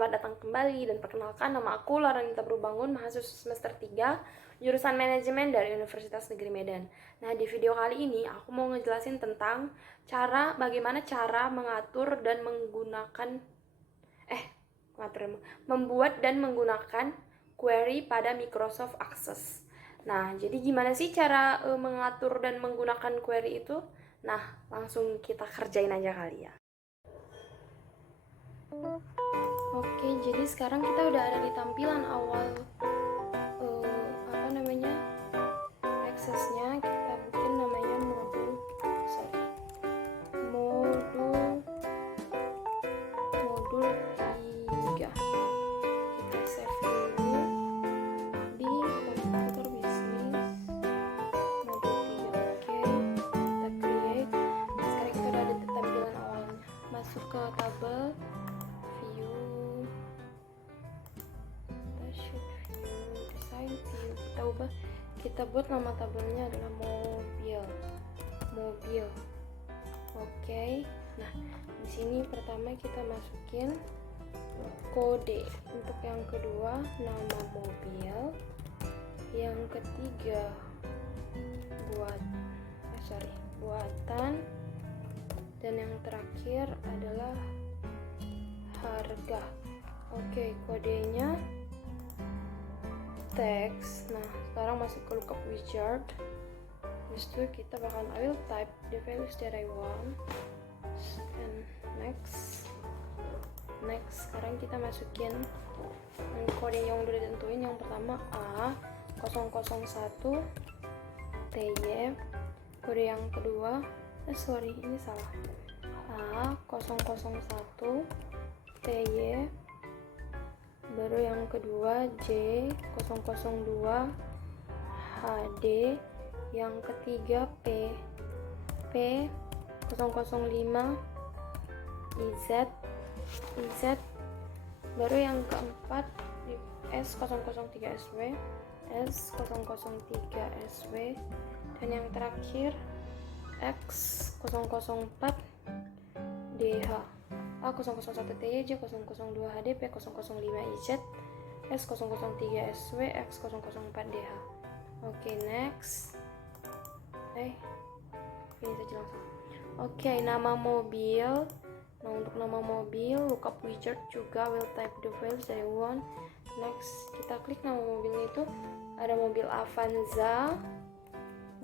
selamat datang kembali dan perkenalkan nama aku Laranita Berbangun, mahasiswa semester 3 jurusan manajemen dari Universitas Negeri Medan. Nah, di video kali ini aku mau ngejelasin tentang bagaimana cara mengatur dan membuat dan menggunakan query pada Microsoft Access. Nah, jadi gimana sih cara mengatur dan menggunakan query itu? Nah, langsung kita kerjain aja kali ya. Oke, jadi sekarang kita udah ada di tampilan awal aksesnya. Kita bikin namanya modul 3. Kita save dulu di komputer bisnis modul 3. Oke, kita create. Sekarang kita udah ada di tampilan awalnya. Masuk ke tabel view, design view. Kita buat nama tabelnya adalah mobil. Oke. Nah, di sini pertama kita masukin kode. Untuk yang kedua nama mobil, yang ketiga buatan, dan yang terakhir adalah harga. Oke, kodenya teks. Nah, sekarang masuk ke lookup wizard. Habis itu kita bakal I will type the values that I want and next. Sekarang kita masukin kode yang udah ditentuin. Yang pertama A001 TY. Kode yang kedua ini salah, A001 TY. Baru yang kedua J002 HD. Yang ketiga P005 IZ. Baru yang keempat S003 SW, S003 SW, dan yang terakhir X004 DH. A001 TY, J002 HD, P005 IZ, S003 SW, X004 DH. Oke, next. Ini saja langsung. Oke, nama mobil. Nah, untuk nama mobil, lookup wizard juga will type the values that I want. Next, kita klik nama mobilnya itu. Ada mobil Avanza,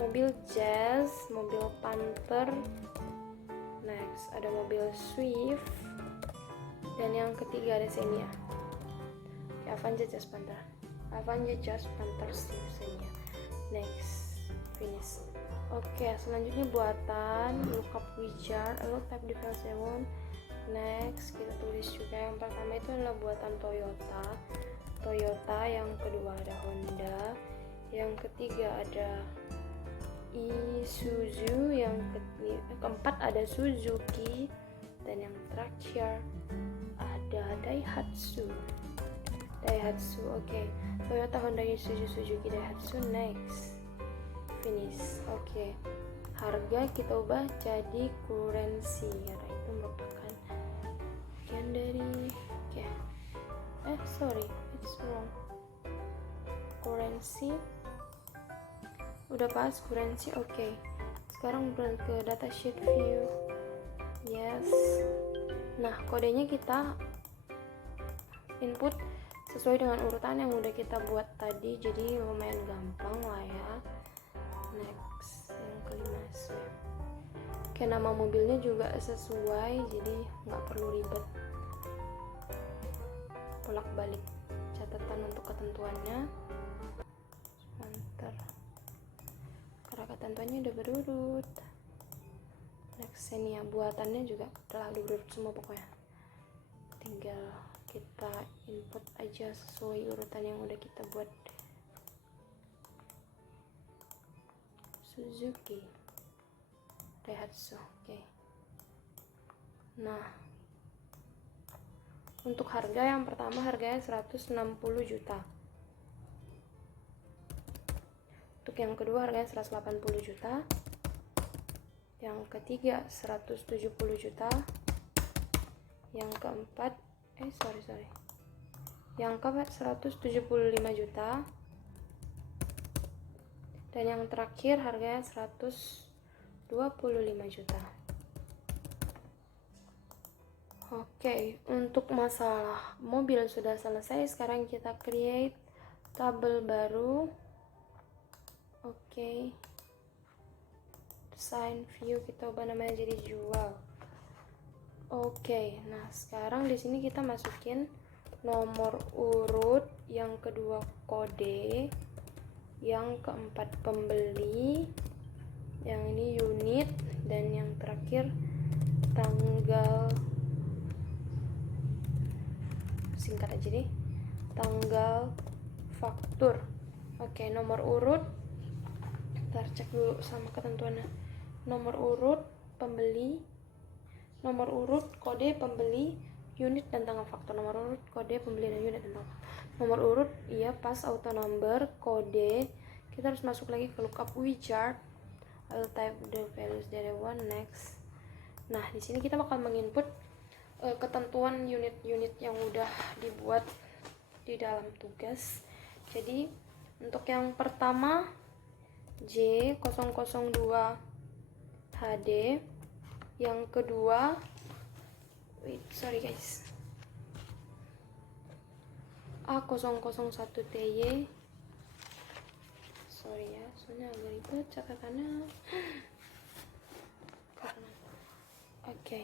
mobil Jazz, mobil Panther. Next, ada mobil Swift, dan yang ketiga ada Xenia. Avanza Jazz Panther Xenia. Next, finish. Oke, selanjutnya buatan, lookup wizard, I will type the values I want. Next, kita tulis juga. Yang pertama itu adalah buatan Toyota, yang kedua ada Honda, yang ketiga ada Isuzu, yang keempat ada Suzuki, dan yang terakhir ada Daihatsu. Oke, Toyota, Honda, Isuzu, Suzuki, Daihatsu. Next, finish. Oke, harga kita ubah jadi currency karena itu merupakan bagian dari it's wrong. Currency udah pas currency. Oke, sekarang beralih ke datasheet view. Yes. Nah, kodenya kita input sesuai dengan urutan yang udah kita buat tadi, jadi lumayan gampang lah ya. Next, yang kelima save. Oke, nama mobilnya juga sesuai, jadi nggak perlu ribet bolak-balik catatan untuk ketentuannya. Sebentar, karena ketentuannya udah berurut. Next, ini ya, buatannya juga telah berurut semua pokoknya. Tinggal kita input aja sesuai urutan yang udah kita buat. Suzuki, Daihatsu. Oke. Nah, untuk harga yang pertama harganya 160 juta. Untuk yang kedua harganya 180 juta. Yang ketiga 170 juta. Yang keempat yang ke 175 juta, dan yang terakhir harganya 125 juta. Oke, untuk masalah mobil sudah selesai. Sekarang kita create tabel baru. Oke, design view kita ubah namanya jadi jual. Oke, nah sekarang di sini kita masukin nomor urut, yang kedua kode, yang keempat pembeli, yang ini unit, dan yang terakhir tanggal, singkat aja deh, tanggal faktur. Oke, nomor urut, ntar cek dulu sama ketentuannya. Nomor urut pembeli, nomor urut kode pembeli, unit, dan tanggal faktur. Nomor urut kode pembeli dan unit dan tanggal faktur. Nomor urut iya pas, auto number. Kode kita harus masuk lagi ke lookup wizard. I will type the values that I want. Next. Nah, di sini kita bakal menginput ketentuan unit-unit yang udah dibuat di dalam tugas. Jadi untuk yang pertama J002 HD, yang kedua sorry guys, A001TY, sorry ya, soalnya agak ribet catatannya karena oke.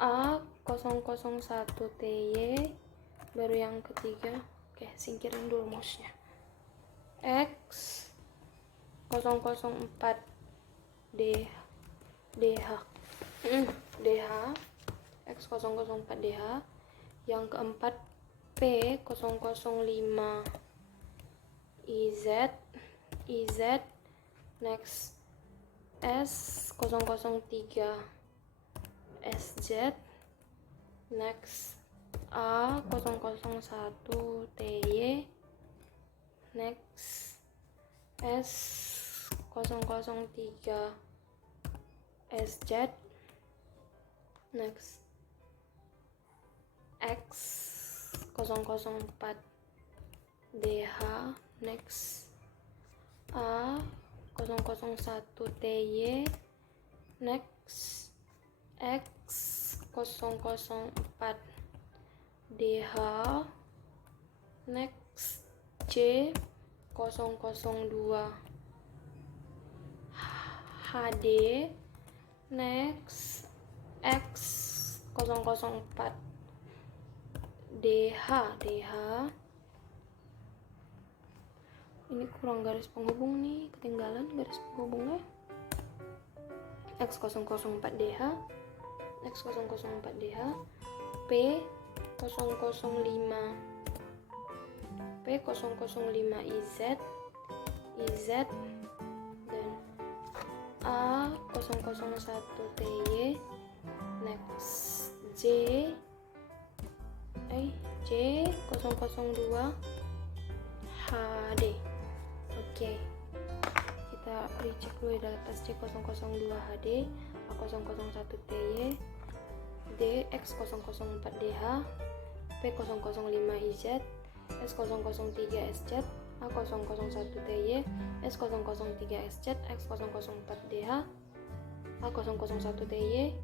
A001TY, baru yang ketiga. Oke, singkirin dulu mouse-nya. X004DH X004DH, yang keempat P005IZ, next S003SZ, next A001TY, next S003SZ, next X004DH, next A001TY, next X004DH, next J002HD, next X004DH. Ini kurang garis penghubung nih, ketinggalan garis penghubungnya. X004DH, X004DH, P005IZ, dan A001TY, next J002HD. Oke, kita recheck dulu di atas J002HD, A001TY, DX004DH, P005IZ, S003SZ, A001TY, S003SZ, X004DH, A001TY,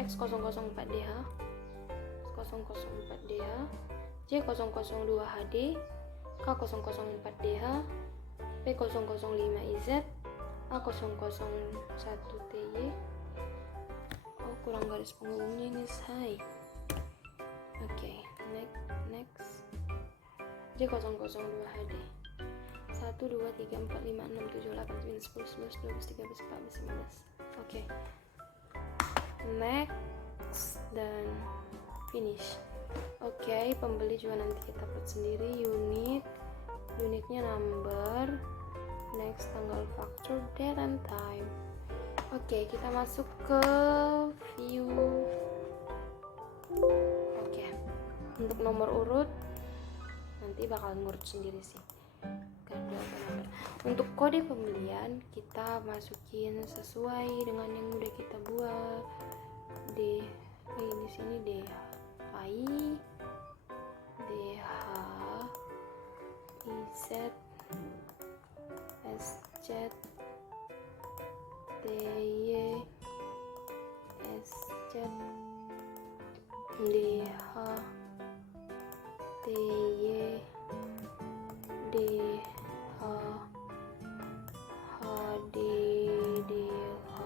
X004DH, J002HD, K004DH, P005IZ, A001TY. Oh, kurang garis penghubungnya ini, say. Oke, next J002HD, 1 2 3 4 5 6 7 8 9 10 11 12 13 14 15. Oke, next dan finish. Oke, pembeli juga nanti kita buat sendiri. Unitnya number, next tanggal faktur, date and time. Oke, kita masuk ke view. Oke, untuk nomor urut nanti bakal ngurut sendiri sih. Untuk kode pembelian kita masukin sesuai dengan yang udah kita buat. Di sini DHI, DHIZ, SZ, TY, SZ, DH, TY, DH, HD, DH,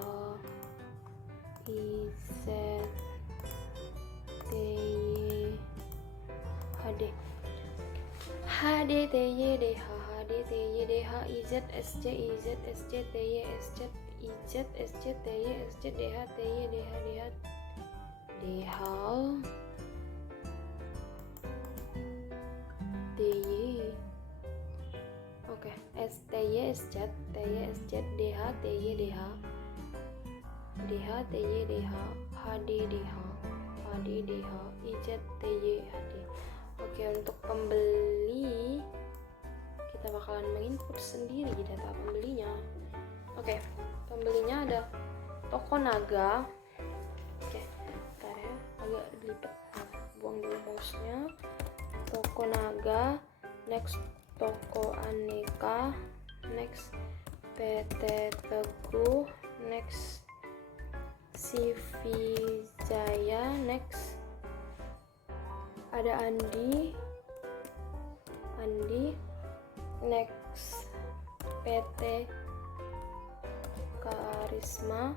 IZ, TY, HD, TY, DH, HD, TY, DH, IZ, SC, IZ, SC, TY, SC, IZ, SC, TY, SC, DH, TY, DH, DH, DH, TY. Oke, STY, SZ, TY, SZ, DH, TY, DH, DH, TY, DH, HD, DH, HD, DH, IZ, TY, HD. Oke, untuk pembeli kita bakalan menginput sendiri data pembelinya. Oke, pembelinya ada Toko Naga. Oke, bentar ya, agak dilipat. Buang dulu mouse-nya. Toko Naga, next Toko Aneka, next PT Teguh, next CV Jaya, next ada Andi, next PT Karisma,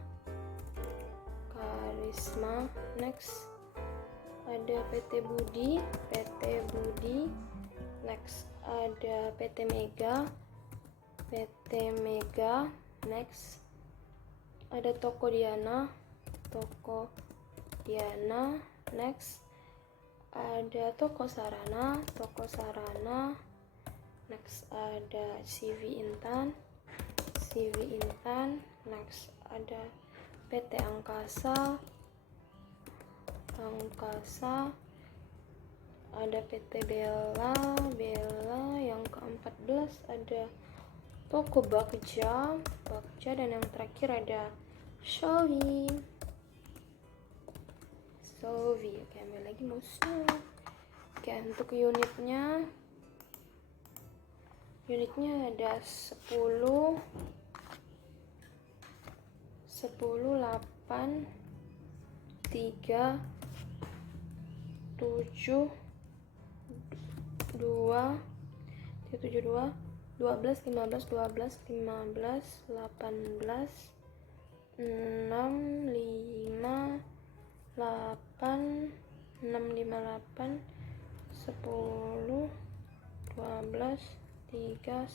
next ada PT Budi, next ada PT Mega, next ada Toko Diana, next ada Toko Sarana, next ada CV Intan, next ada PT Angkasa, ada PT Bella, yang ke-14 ada Toko Bakja, dan yang terakhir ada Showi. Oke, ambil lagi mouse-nya. Oke, untuk unitnya ada 10, 8, 3, 7, 2, 12, 15, 18, 6, 5, 8, 10, 12, 3,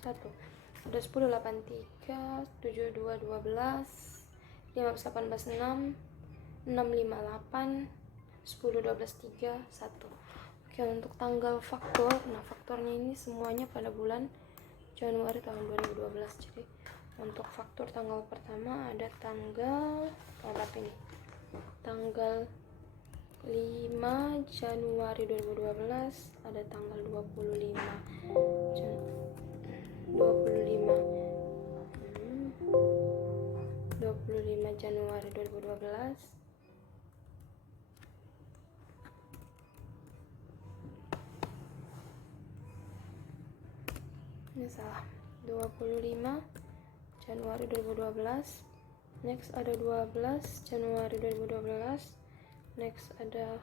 1. Udah 10, 8, 3, 7, 2, 12, 15, 18, 6, 5, 8, 10, 12, 3, 1. Oke, untuk tanggal faktur, nah fakturnya ini semuanya pada bulan Januari tahun 2012. Jadi untuk faktur tanggal pertama ada tanggal berapa ini? Tanggal 5 Januari 2012, ada tanggal 25 Januari 2012. Ini salah, 25 Januari 2012. Next ada 12 Januari 2012. Next ada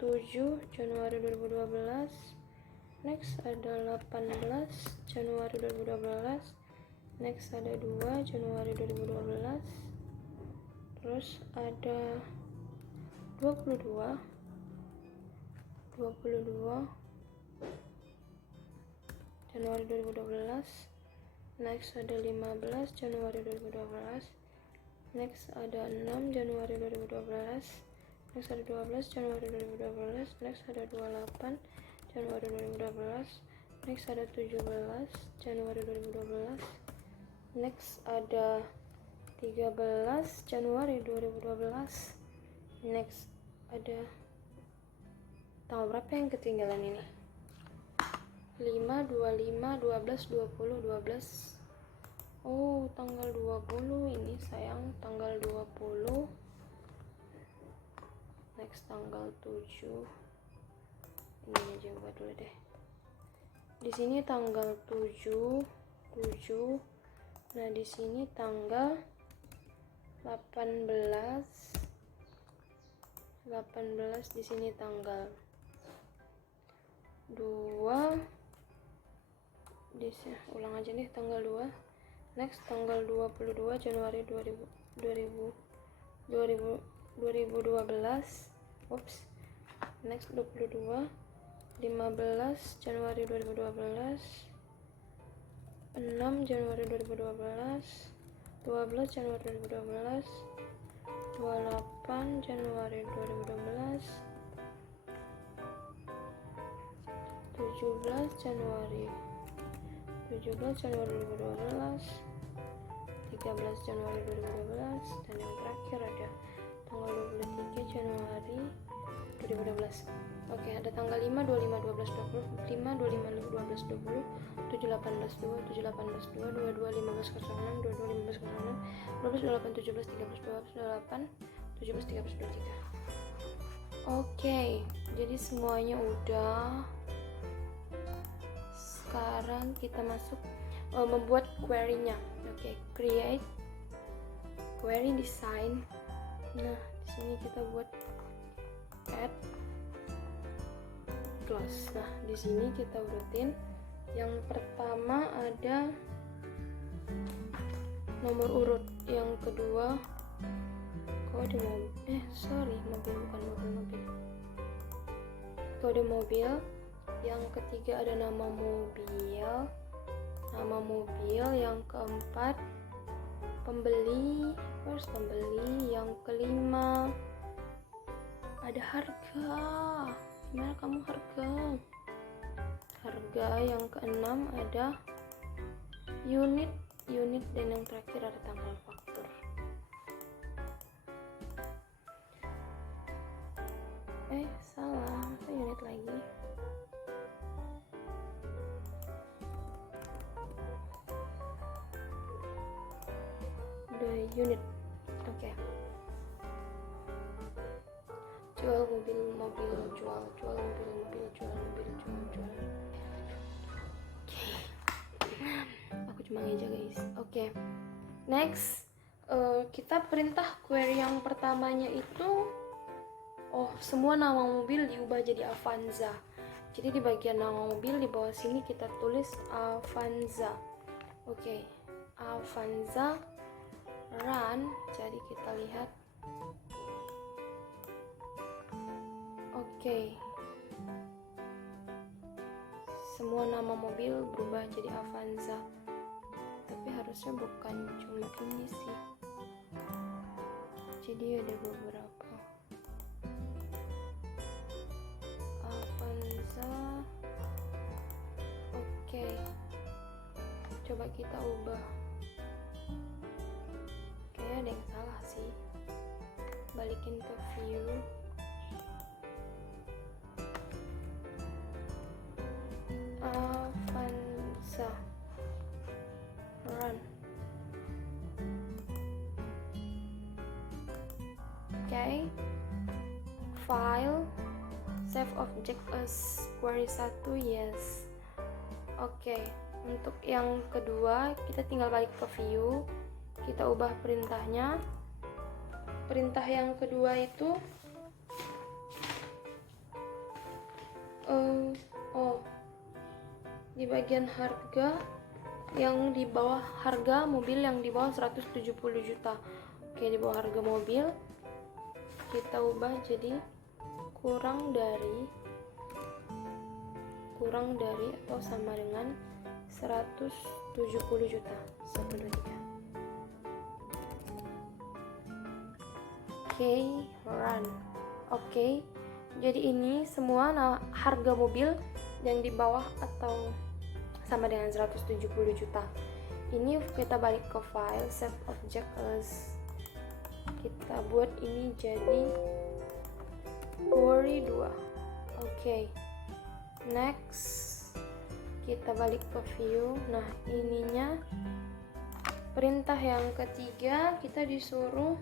7 Januari 2012. Next ada 18 Januari 2012. Next ada 2 Januari 2012. Terus ada 22 Januari 2012. Next ada 15 Januari 2012. Next ada 6 Januari 2012. Next ada 12 Januari 2012. Next ada 28 Januari 2012. Next ada 17 Januari 2012. Next ada 13 Januari 2012. Next ada tanggal berapa yang ketinggalan ini? 5, 25, 12, 20, 12. Oh, tanggal 20 ini sayang, tanggal 20. Next tanggal 7. Ini aja buat dulu deh. Di sini tanggal 7. Nah, di sini tanggal 18. Di sini tanggal 2. Ulang aja nih tanggal 2. Next tanggal 22 Januari 2012. Oops. Next 22 15 Januari 2012. 6 Januari 2012. 12 Januari 2012. 28 Januari 2012. 17 Januari 2012. 13 Januari 2012. Dan yang terakhir ada tanggal 23 Januari 2012. Oke, ada tanggal 5, 25, 12, 20, 5, 25, 12, 20, 7, 18, 2, 7, 18, 2, 22, 15, 06, 22, 15, 06, 12, 28, 17, 13, 28, 17, 13, 23. Oke, jadi semuanya udah. Sekarang kita masuk membuat query-nya. Oke, create query design. Nah, di sini kita buat add class. Nah, di sini kita urutin. Yang pertama ada nomor urut, yang kedua kode mobil. Kode mobil. Yang ketiga ada nama mobil. Yang keempat pembeli. Yang kelima ada harga. Gimana kamu harga? Yang keenam ada unit, dan yang terakhir ada tanggal faktur. Salah, masa unit lagi? The unit. Oke. Jual mobil, jual mobil. Aku cuma ngeja guys. Oke. Next, kita perintah query yang pertamanya itu, semua nama mobil diubah jadi Avanza. Jadi di bagian nama mobil di bawah sini kita tulis Avanza. Oke, Avanza run. Jadi kita lihat. Oke. Semua nama mobil berubah jadi Avanza. Tapi harusnya bukan cuma ini sih. Jadi ada beberapa. Avanza. Oke. Coba kita ubah. Kayaknya ada yang salah sih. Balikin ke view. Avanza run. Oke. File, save object as query 1, yes. Oke. Untuk yang kedua kita tinggal balik ke view, kita ubah perintahnya. Perintah yang kedua itu di bagian harga, yang di bawah harga mobil yang di bawah 170 juta. Oke, di bawah harga mobil kita ubah jadi kurang dari atau sama dengan 170 juta. 1, 2, 3. Oke, run. Oke, jadi ini semua harga mobil yang di bawah atau sama dengan 170 juta. Ini kita balik ke file, save object as, kita buat ini jadi query 2. Oke. Next, kita balik ke view. Nah, ininya perintah yang ketiga kita disuruh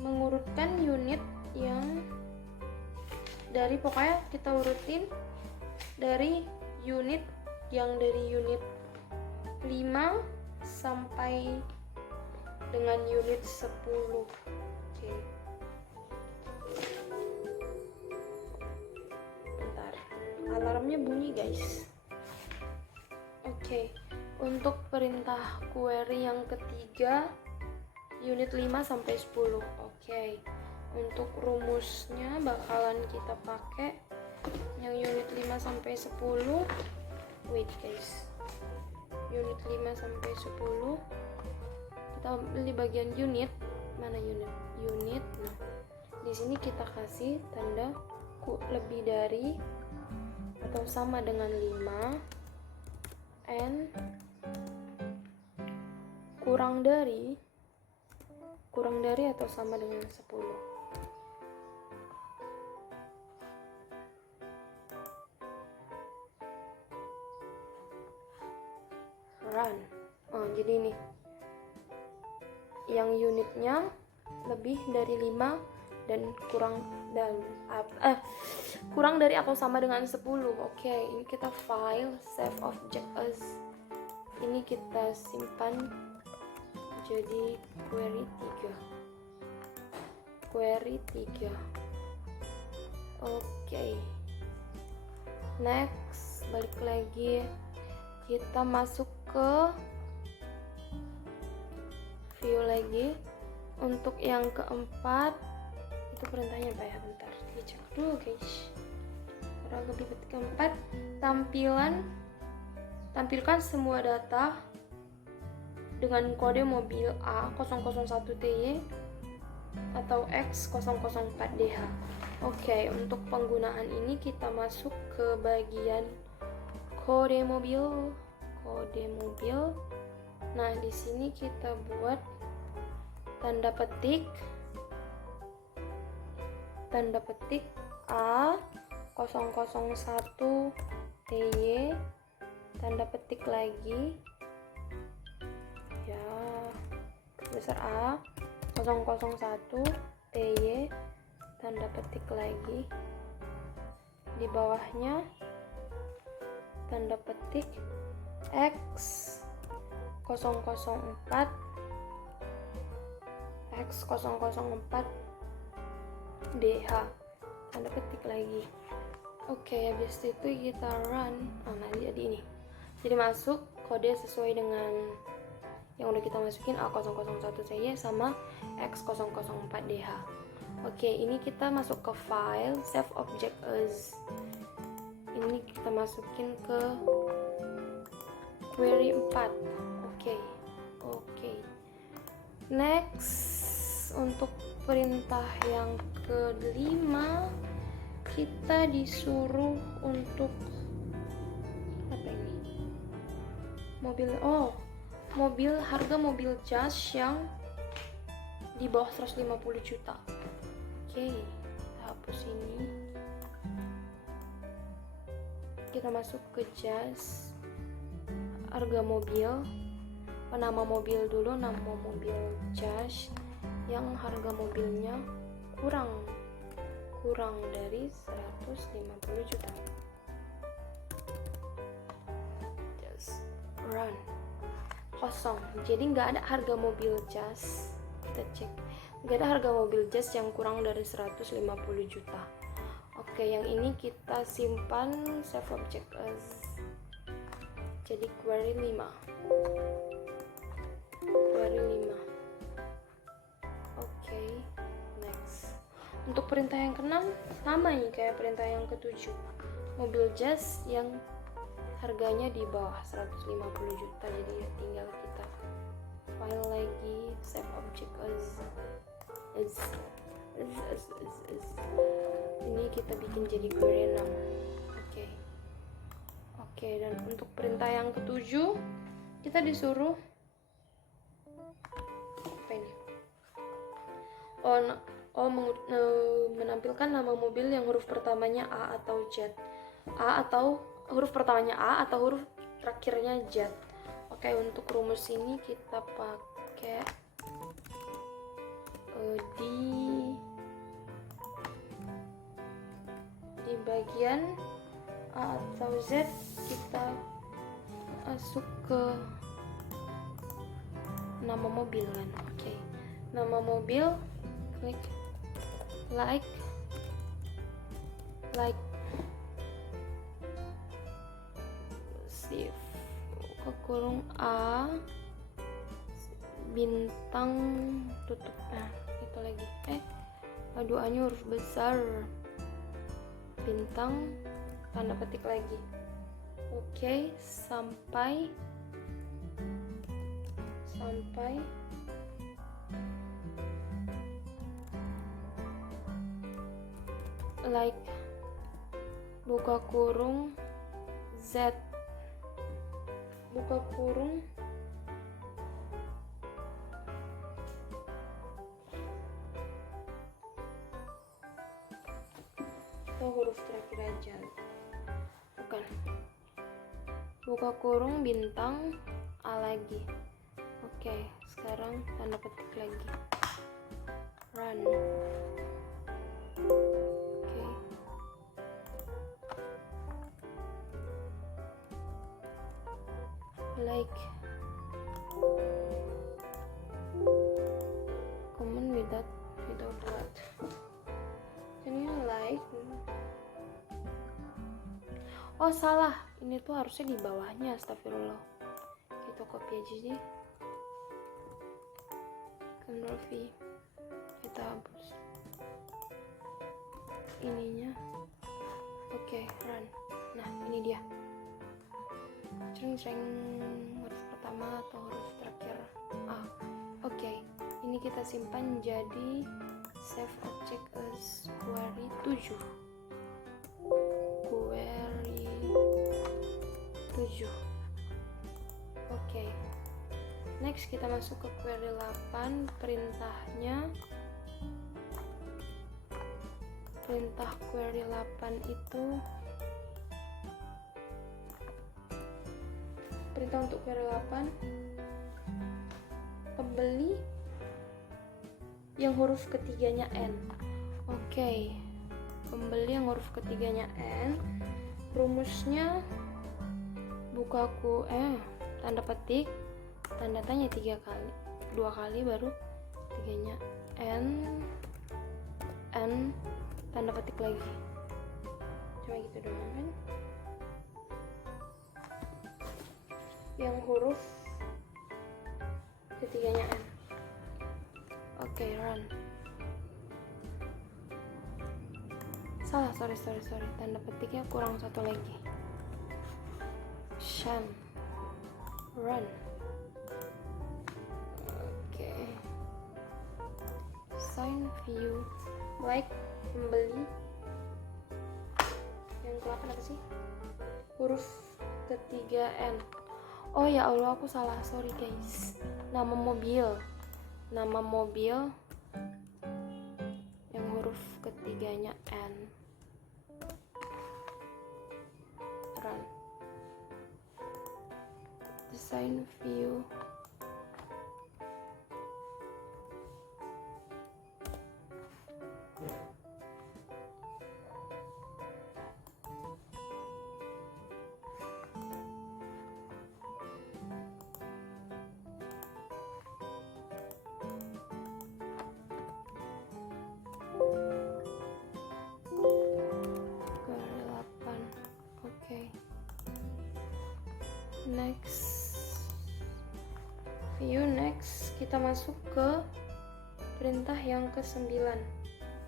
mengurutkan unit yang dari, pokoknya kita urutin dari unit yang dari unit 5 sampai dengan unit 10. Bentar, alarmnya bunyi guys. Untuk perintah query yang ketiga unit 5 sampai 10. Untuk rumusnya bakalan kita pakai yang unit 5 sampai 10. Wait guys, unit 5 sampai 10 kita ambil di bagian unit. Mana unit? Nah, di sini kita kasih tanda lebih dari atau sama dengan 5 and kurang dari atau sama dengan 10. Run. Jadi ini yang unitnya lebih dari 5 dan kurang dari atau sama dengan 10. Ini kita file save object as, ini kita simpan jadi query 3. Next, balik lagi, kita masuk ke view lagi. Untuk yang keempat itu perintahnya apa ya, bentar dicek dulu guys. Keempat, tampilkan semua data dengan kode mobil A001TY atau X004DH. Untuk penggunaan ini kita masuk ke bagian kode mobil. Nah, di sini kita buat tanda petik A001TY, tanda petik lagi ya, besar A001TY, tanda petik lagi, di bawahnya tanda petik X004 DH, tanda petik lagi. Habis itu kita run. Nah, jadi ini, jadi masuk kode sesuai dengan yang udah kita masukin, A001TY sama X004DH. Ini kita masuk ke file save object as, ini kita masukin ke query 4. Next, untuk perintah yang kelima kita disuruh untuk apa ini? Harga mobil jas yang di bawah 150 juta. Kita hapus ini. Kita masuk ke jas, harga mobil, nama mobil dulu, nama mobil jas yang harga mobilnya kurang dari 150 juta. Just run. Kosong, jadi nggak ada harga mobil jas. Kita cek, nggak ada harga mobil jas yang kurang dari 150 juta. Yang ini kita simpan save object as, jadi query 5. Next, untuk perintah yang ke-6 sama nih kayak perintah yang ke-7, mobil jas yang harganya di bawah 150 juta. Jadi tinggal kita file lagi save object as. Ini kita bikin jadi query 6. Dan untuk perintah yang ke-7 kita disuruh apa ini? menampilkan nama mobil yang huruf pertamanya A atau Z. Huruf pertamanya A atau huruf terakhirnya Z. Oke, untuk rumus ini kita pakai di bagian A atau Z kita masuk ke nama mobil kan. Oke. Nama mobil, klik like save ke kurung A bintang tutup. Itu lagi. A-nya huruf besar. Bintang tanda petik lagi. Oke, sampai like buka kurung Z buka kurung atau huruf terakhir aja, bukan, buka kurung bintang A lagi. Oke, sekarang tanda petik lagi, run. Oke, like command without what, can you like? Oh salah, ini tuh harusnya di bawahnya, astagfirullah. Kita copy aja deh, Ctrl V, kita hapus ininya. Oke, run. Nah ini dia, ceng huruf pertama atau huruf terakhir A. Oke, ini kita simpan jadi save object as query 7. Oke, next kita masuk ke query 8. Perintah query 8 itu, perintah untuk query 8, pembeli yang huruf ketiganya N. Oke, pembeli yang huruf ketiganya N, rumusnya buka tanda petik, tanda tanya 2 kali baru tiganya N, tanda petik lagi, cuma gitu doang kan. Yang huruf ketiganya N. Oke, run. Salah, sorry, tanda petiknya kurang satu lagi. Shan, run. Oke, sign view, like pembeli yang ke-8 apa sih? Huruf ketiga N. Oh ya Allah, aku salah, sorry guys. Nama mobil yang huruf ketiganya N. Run. Design view. Next kita masuk ke perintah yang ke-9,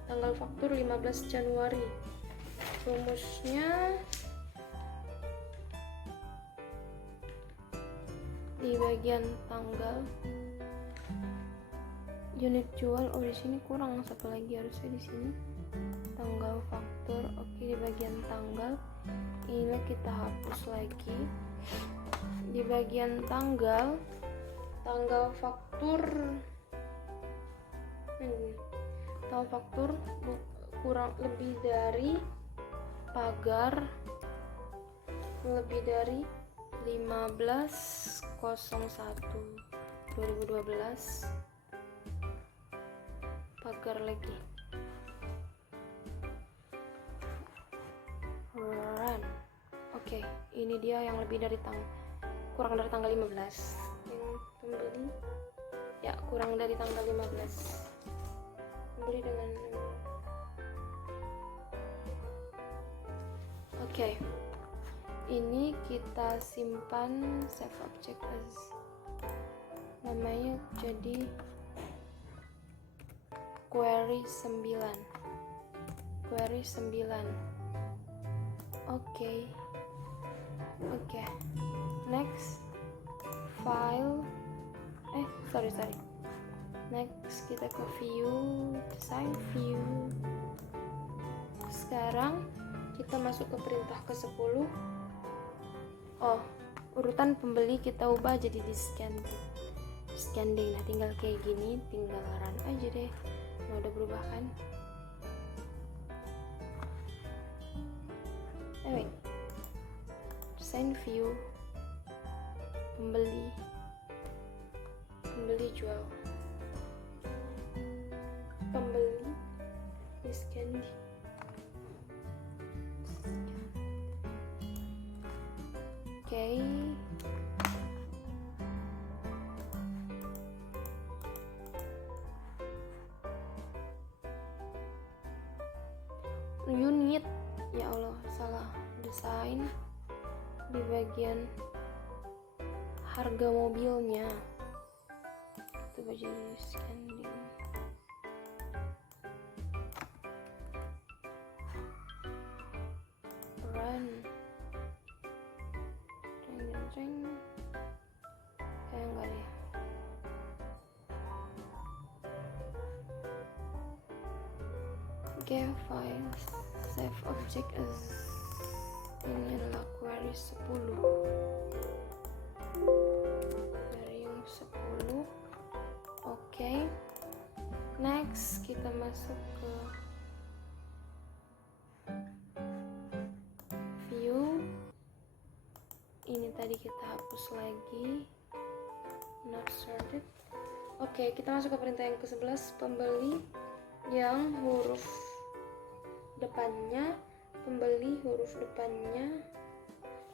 tanggal faktur 15 Januari. Rumusnya di bagian tanggal, unit jual. Oh, di sini kurang satu lagi, harusnya di sini tanggal faktur. Oke, di bagian tanggal ini kita hapus lagi. Di bagian tanggal faktur tanggal faktur kurang lebih dari pagar lebih dari 15/01/2012 pagar lagi run. Oke, ini dia yang lebih dari kurang dari tanggal 15. Yang pembeli ya kurang dari tanggal 15. Pembeli dengan Oke. Ini kita simpan save object as namanya jadi query 9. Oke. Next file sorry. Next kita ke view, design view. Sekarang kita masuk ke perintah ke-10. Urutan pembeli kita ubah jadi di scanning. Nah, tinggal kayak gini, tinggal run aja deh. Nah, udah berubah kan? Design view, pembeli jual, pembeli di scanning. Oke. Unit, ya Allah, salah desain di bagian harga mobilnya. Coba jadi scanning. Run. Kayak enggak deh. Oke, file save object as ini adalah query 10 dari yang 10. Oke. Next kita masuk ke view. Ini tadi kita hapus lagi, not sorted. Oke, kita masuk ke perintah yang ke-11, pembeli yang huruf depannya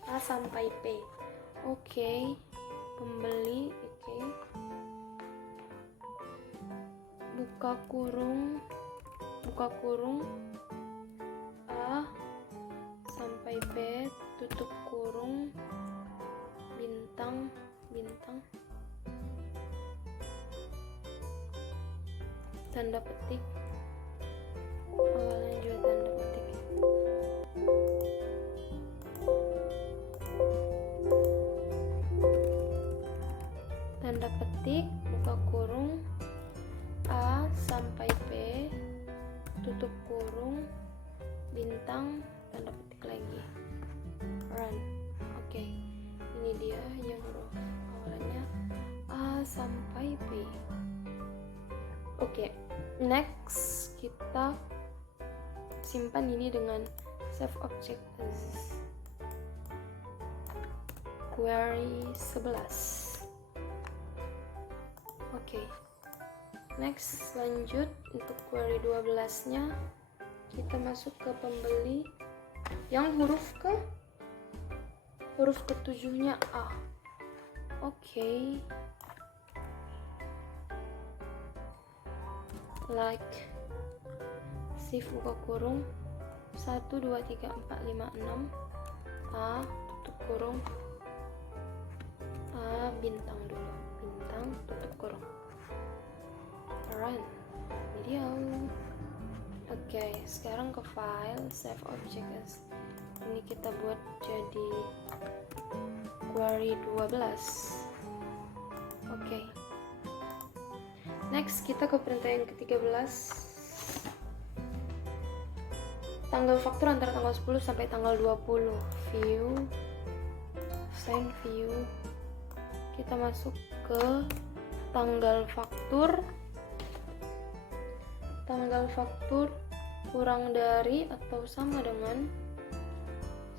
A sampai P. Oke. Pembeli, oke. Buka kurung A sampai P, tutup kurung bintang tanda petik, awalnya juga tanda petik, buka kurung A sampai P, tutup kurung bintang, tanda petik lagi, run. Oke. Ini dia yang huruf awalnya A sampai P. Oke. Next kita simpan ini dengan save object as query 11. Oke. Next lanjut untuk query 12-nya kita masuk ke pembeli yang huruf ke-7-nya A. Oke. Like shift buka kurung 1 2 3 4 5 6 A, tutup kurung A, bintang dulu, bintang, tutup kurung, run. Video. Oke, sekarang ke file save object as ini kita buat jadi query 12. Oke. Next kita ke perintah yang ke-13. Tanggal faktur antara tanggal 10 sampai tanggal 20. View, sign view. Kita masuk ke tanggal faktur tanggal faktur kurang dari atau sama dengan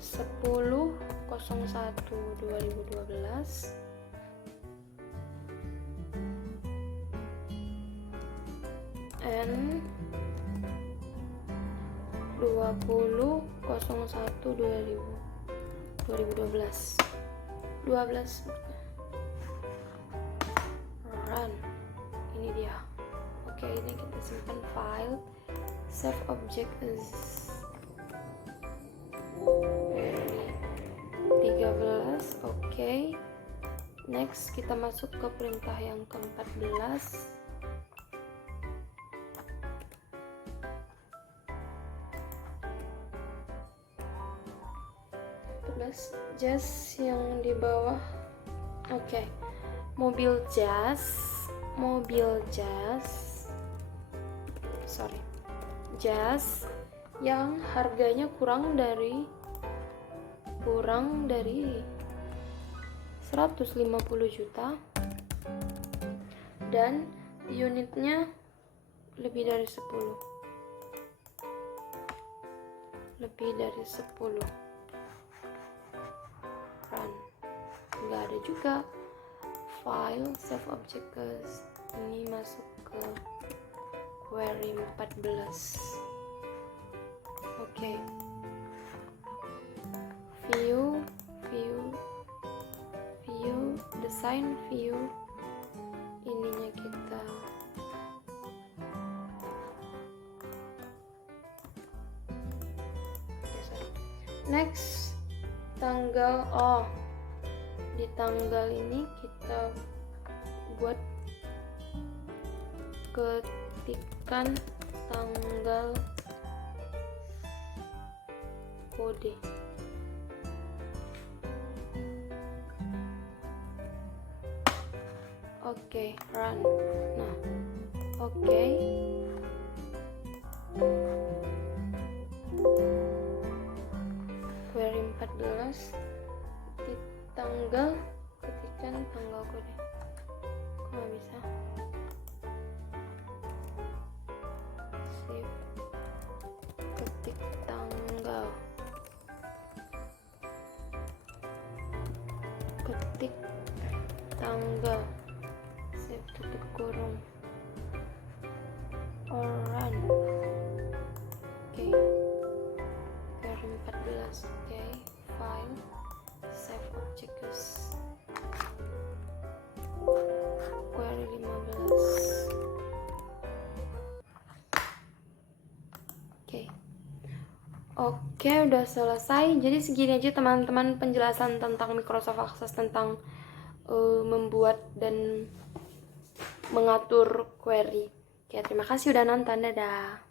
10.01.2012 and 20.01.2012 run. Ini dia. Oke, ini kita simpan file, save object as 13. Oke, next kita masuk ke perintah yang ke-14. Jazz yang di bawah. Oke, mobil jazz yang harganya kurang dari 150 juta dan unitnya lebih dari 10. Run. Nggak ada juga. File, save object ke ini, masuk ke query 14. Oke. View, design view. Ininya kita next tanggal, di tanggal ini kita buat ketikan tanggal kode. Oke, run. Nah, oke. Query 14 di tanggal, ketikan tanggal kode. Kok nggak bisa? Save, ketik tanggal, save tutup kurung, or run. Oke, query 14. Oke, file, save object as query 15. Oke, udah selesai. Jadi segini aja teman-teman penjelasan tentang Microsoft Access, tentang membuat dan mengatur query. Oke, terima kasih udah nonton. Dadah.